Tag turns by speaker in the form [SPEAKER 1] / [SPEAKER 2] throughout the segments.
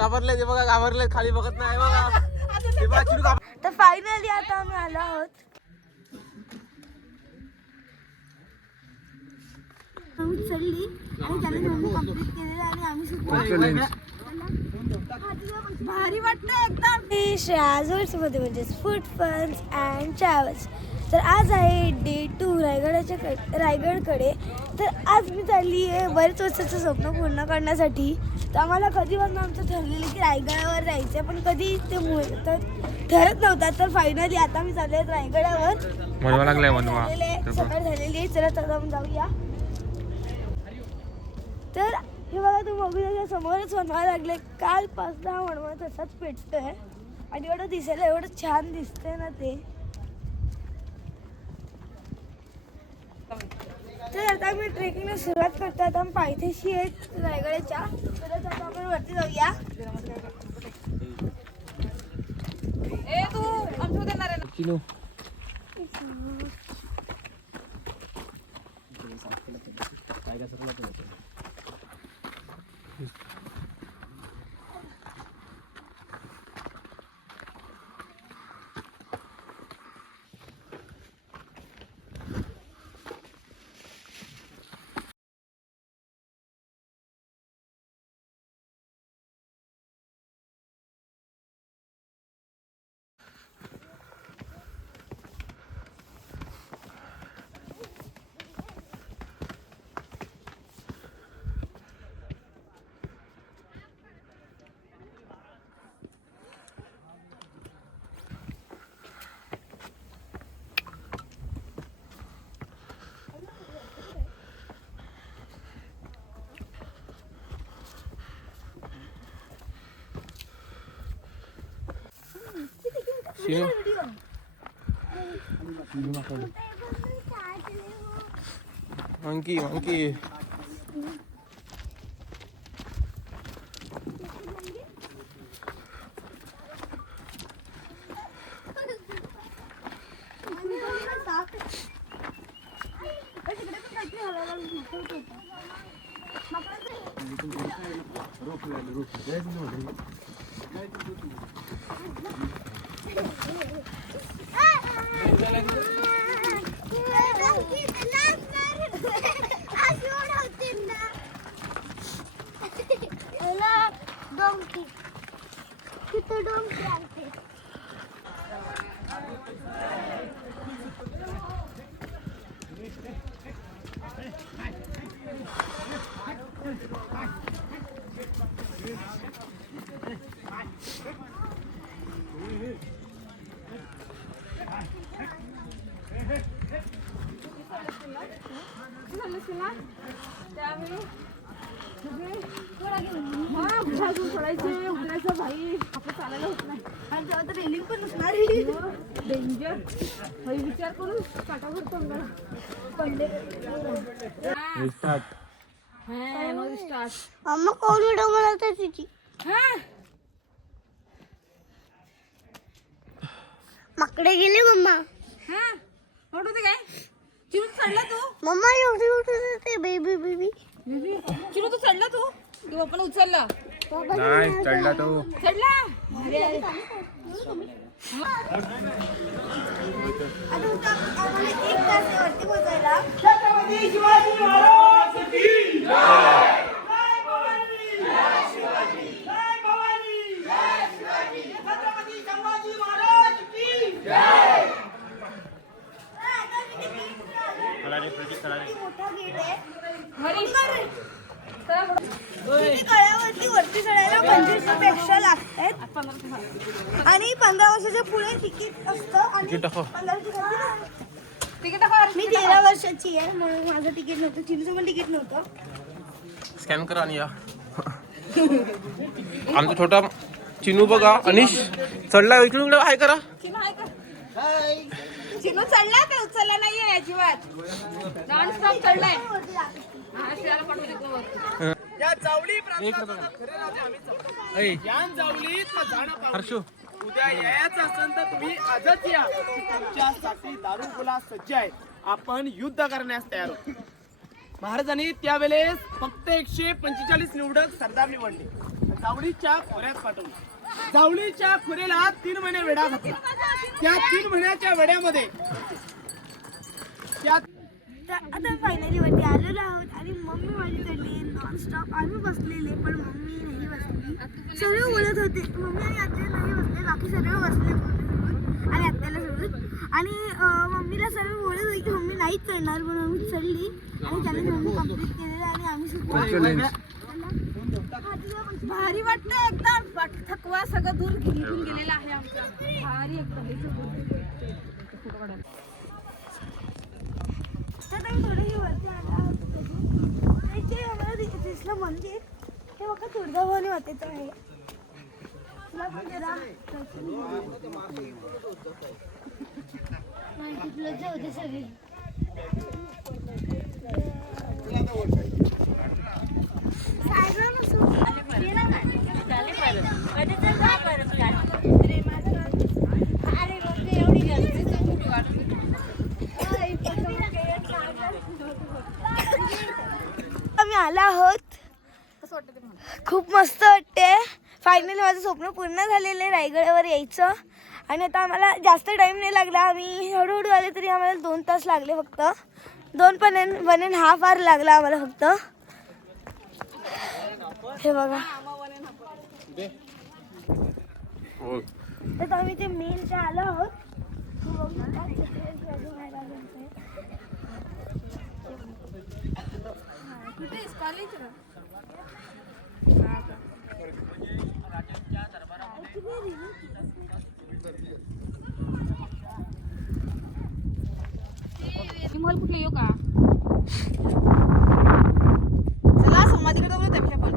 [SPEAKER 1] घाबरले ते बघा घाबरले खाली बघत नाही बघा.
[SPEAKER 2] तर फायनली आता आम्ही आलो आहोत. चढली आणि त्याने दोन्ही कंप्लीट केलेलं आणि आम्ही सुद्धा भारी वाटतं एकदम. श्रेयाजोर्समध्ये म्हणजे फूड फन्स अँड ट्रॅव्हल्स तर आज आहे डे टू रायगडाच्या क- रायगडकडे. तर आज मी चालली आहे बरेच वर्षाचं स्वप्न पूर्ण करण्यासाठी. तर आम्हाला कधीपासून आमचं ठरलेलं की रायगडावर जायचं पण कधी ते तर ठरत नव्हता. तर फायनली आता मी चालले रायगडावर. सकाळ झालेली आहे. चला तर आपण जाऊया. तर हे बघा तुम्ही बघू समोरच बनवायला लागले कालपासून हा वणवा तसाच पेटतोय. आणि एवढं दिसायला एवढं छान दिसतंय ना ते. तर आता मी ट्रेकिंगला सुरुवात करतो आता आम्ही पायथ्याशी आहेत रायगडाच्या तर आता आपण वरती जाऊया
[SPEAKER 1] Chinu Chinu monkey monkey
[SPEAKER 2] donkey
[SPEAKER 1] start
[SPEAKER 2] mama कोण तुझी माकडे गेले मम्मा
[SPEAKER 3] हा काय चिरू तू चढला तू
[SPEAKER 2] मम्मा एवढी बेबी बेबी
[SPEAKER 3] चिरू तू चढला तू उचलला
[SPEAKER 1] नाही चढला तो
[SPEAKER 3] चढला
[SPEAKER 2] आता उद्या आम्हाला एक तास आहे वरती पोहोचायला तिकीट
[SPEAKER 1] दाखव.
[SPEAKER 3] तिकीट
[SPEAKER 2] मी तेरा वर्षाची आहे म्हणून माझं तिकीट नव्हतं चिंचं पण तिकीट नव्हतं.
[SPEAKER 1] स्कॅन करा आणि या. आमचा छोटा चिनू बघा अनिश चढला इकडून इकडे हाय करा.
[SPEAKER 3] चिनू चढला का? उचलला नाहीये अजिबात. नॉन स्टॉप चढलाय. हा.
[SPEAKER 1] हर्षू.
[SPEAKER 4] उद्या यायचं असेल तर तुम्ही आजच या. तुमच्यासाठी दारू सज्ज आहे. आपण युद्ध करण्यास तयार होतो महाराजांनी त्यावेळेस फक्त एकशे पंचेचाळीस निवडक सरदार निवडले. जावळीच्या खोऱ्यात पाठवले. जावळीच्या खोऱ्याला तीन महिने वेढा घातला. त्या तीन महिन्याच्या वेड्यामध्ये त्या
[SPEAKER 2] आता फायनली वरती आलेलो आहोत आणि मम्मी माझी चढली नॉनस्टॉप आम्ही बसलेले पण मम्मी नाही बसली. सर्व बोलत होते मम्मी आणि आत्या नाही बसले बाकी सर्व बसले आणि आत्याला सोबत आणि मम्मीला सर्व बोलत होते की मम्मी नाहीच चढणार पण मम्मी चढली आणि त्याने मम्मी कंप्लीट केलेलं आणि आम्ही सुद्धा
[SPEAKER 3] भारी वाटतं एकदम. थकवा सगळं दूर निघून गेलेला आहे आमचा. भारी एकदम
[SPEAKER 2] तर आम्ही थोडेसे वरती आलो आहोत कधी. आणि ते आम्हाला दि- दिसलं म्हणजे हे बघा तुळजाभवानी मातेचं आहे. तुला पण जरा माहिती तुला जाऊ दे सगळी सायबर बसू. अरे बापरे, एवढी गर्दी. आम्ही आलो आहोत खूप मस्त वाटते. फायनली माझं स्वप्न पूर्ण झालेलं आहे रायगडावर यायचं. आणि आता आम्हाला जास्त टाईम नाही लागला. आम्ही हळूहळू आले तरी आम्हाला दोन तास लागले फक्त. दोन पण वन अँड हाफ आवर लागला आम्हाला फक्त. हे बघा. तर आम्ही ते मेनच्या आलो आहोत. तू बघू शकता, छत्रपती
[SPEAKER 3] विमल कुठले येऊ का चला समाधीकडे जाऊया त्या पण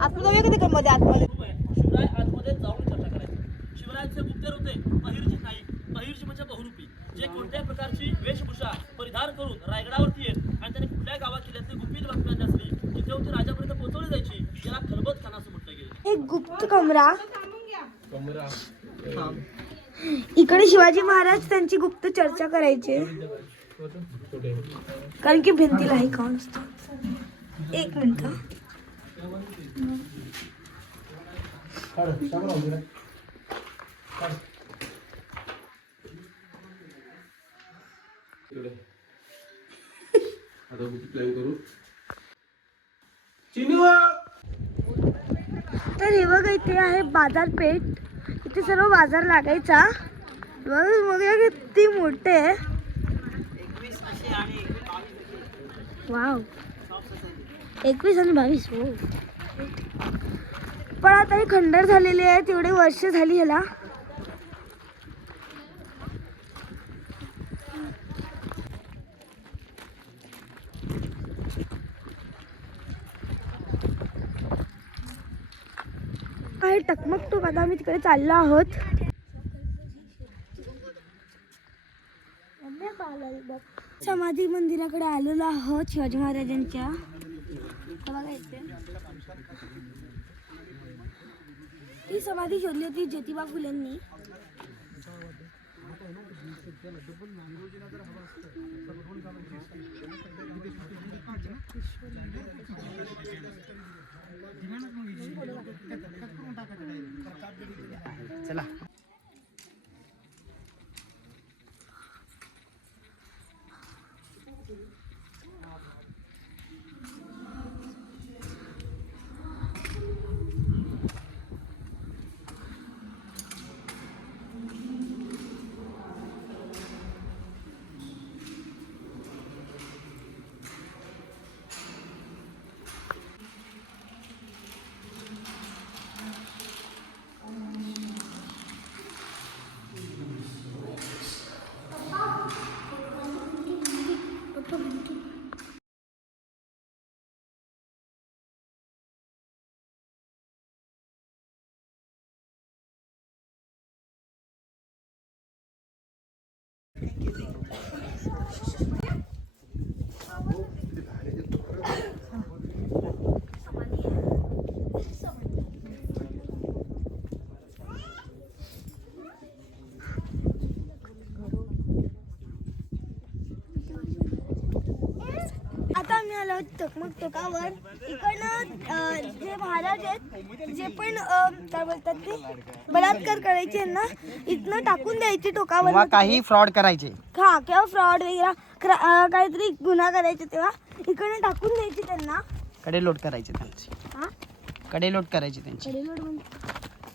[SPEAKER 3] आपण जाऊया कधी मध्ये आतमध्ये
[SPEAKER 5] शिवराय आतमध्ये जाऊन चर्चा करायची शिवरायांचे गुप्तेर होते अहिरजी नाईक अहिरजी म्हणजे बहुरूपी जे कोणत्याही प्रकारची वेशभूषा परिधान करून रायगडावरती येत आणि त्याने कुठल्या गावात किल्ल्यातली गुपित बातम्या असली तिथे होती राजापर्यंत पोहोचवली जायची याला खरबत खाना असं म्हटलं गेलं
[SPEAKER 2] एक गुप्त कमरा इकडे शिवाजी महाराज त्यांची गुप्त चर्चा करायचे. कारण की भिंतीला हे असतं? एक मिनिट
[SPEAKER 1] चिनू
[SPEAKER 2] तर हे बघा इथे आहे बाजारपेठ. इथे सर्व बाजार लागायचा. बघा किती मोठे. आहे वाव. एकवीस आणि बावीस हो. पण आता हे खंडर झालेले आहे तेवढे वर्ष झाली ह्याला. आहे टकमक टूक आता आम्ही तिकडे चाललो आहोत. समाधी मंदिराकडे आलेलो आहोत शिवाजी महाराजांच्या. ही समाधी शोधली होती ज्योतिबा फुलेंनी. टकमक टोकावर इकडनं अं, जे महाराज आहेत जे पण काय बोलतात ते बलात्कार करायचे ना इथनं टाकून द्यायचे टोकावर
[SPEAKER 6] किंवा काही फ्रॉड करायचे.
[SPEAKER 2] हा किंवा फ्रॉड वगैरे काहीतरी गुन्हा करायचे तेव्हा इकडनं टाकून द्यायचे त्यांना.
[SPEAKER 6] कडे लोट करायचे त्यांची. कडे लोट करायची त्यांची.
[SPEAKER 2] म्हणजे?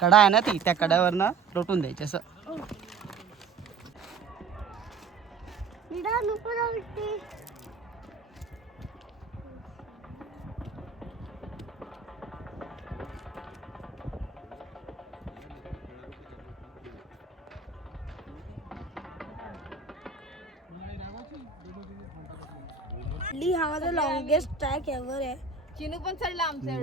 [SPEAKER 6] कडा आहे ना ती त्या कड्यावरनं लोटून द्यायची असं.
[SPEAKER 2] नको माझा लॉंगेस्ट ट्रॅक एव्हर आहे.
[SPEAKER 3] चिनू पण चढला आमच्या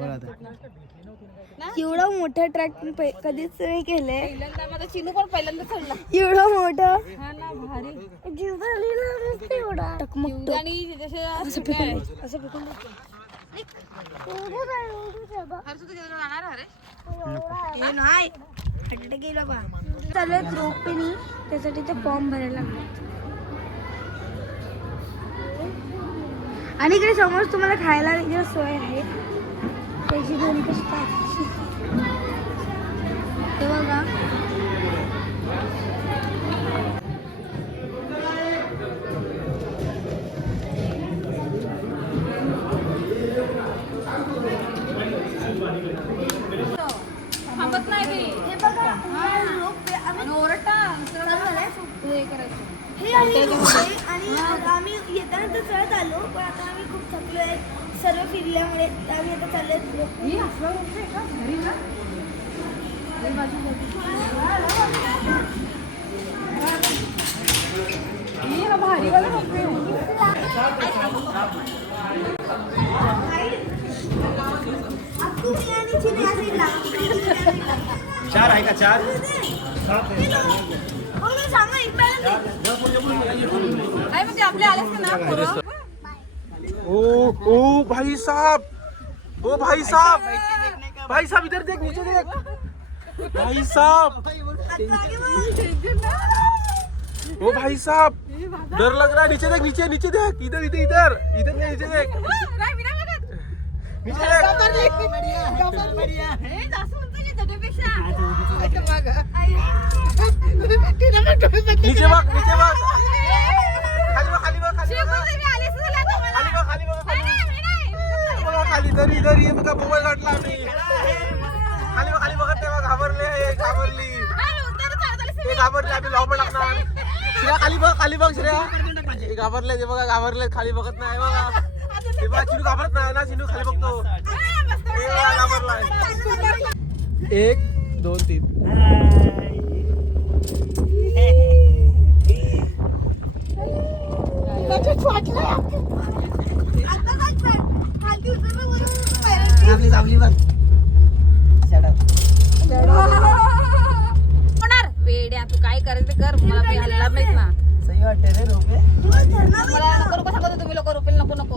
[SPEAKER 2] एवढं. मोठं ट्रॅक मी कधीच नाही केलंय.
[SPEAKER 3] पहिल्यांदा माझा चिनू पण पहिल्यांदा चढला
[SPEAKER 2] एवढं मोठं.
[SPEAKER 3] हा ना भारी.
[SPEAKER 2] एवढा. टकमक टक.
[SPEAKER 3] आणि जसे
[SPEAKER 2] असं फेकून दे. एवढं एवढं
[SPEAKER 3] जाणार अरे
[SPEAKER 2] हे नाही हट्ट गेलं बा. चालू आहे त्यासाठी ते फॉर्म भरायला लागतात आणि इकडे समोर तुम्हाला खायला वगैरे सोय आहे. त्याची दोन कशी टाकायची बघा.
[SPEAKER 3] थांबत नाही ते.
[SPEAKER 2] हे बघा हा. rope आहे. आम्ही
[SPEAKER 3] आणि ओरडता.
[SPEAKER 2] चालू झालंय.
[SPEAKER 3] हे करायचं.
[SPEAKER 2] हे आम्ही आणि आम्ही येताना तर चढत आलो पण आता आम्ही खूप थकलो आहे सर्व फिरल्यामुळे आम्ही आता चाललो
[SPEAKER 3] ही ही ही हा
[SPEAKER 2] असेल
[SPEAKER 4] चार आहे का चार?
[SPEAKER 2] सांगा
[SPEAKER 3] आपले आलेच ना पोरं?
[SPEAKER 1] ओ ओ भाई साहब. ओ भाई साहब. भाई साहब इधर देख नीचे देख. भाई साहब. ओ भाई साहब. डर लग रहा है. नीचे देख नीचे नीचे देख. इधर इधर इधर. इधर नीचे देख. नीचे देख. नीचे बघ नीचे बघ खाली बघ खाली बघ खाली बघ. खाली बघ बघा खाली दरी दरी बघा मोबाईल आम्ही खाली बघ खाली बघत घाबरले घाबरली घाबरले आम्ही लॉबड टाकणार श्रेया खाली बघ खाली बघ श्रेया घाबरले ते बघा घाबरले खाली बघत नाही बघा. ते बघा चिनू घाबरत नाही ना चिनू खाली बघतो. एक दोन तीन.
[SPEAKER 3] वेड्या तू काय करायचं कर. मला काही हल्ला माहीत ना.
[SPEAKER 6] सही वाटते रे रोपे.
[SPEAKER 3] मला नको नको सांगतो तुम्ही लोक रुपेल नको नको.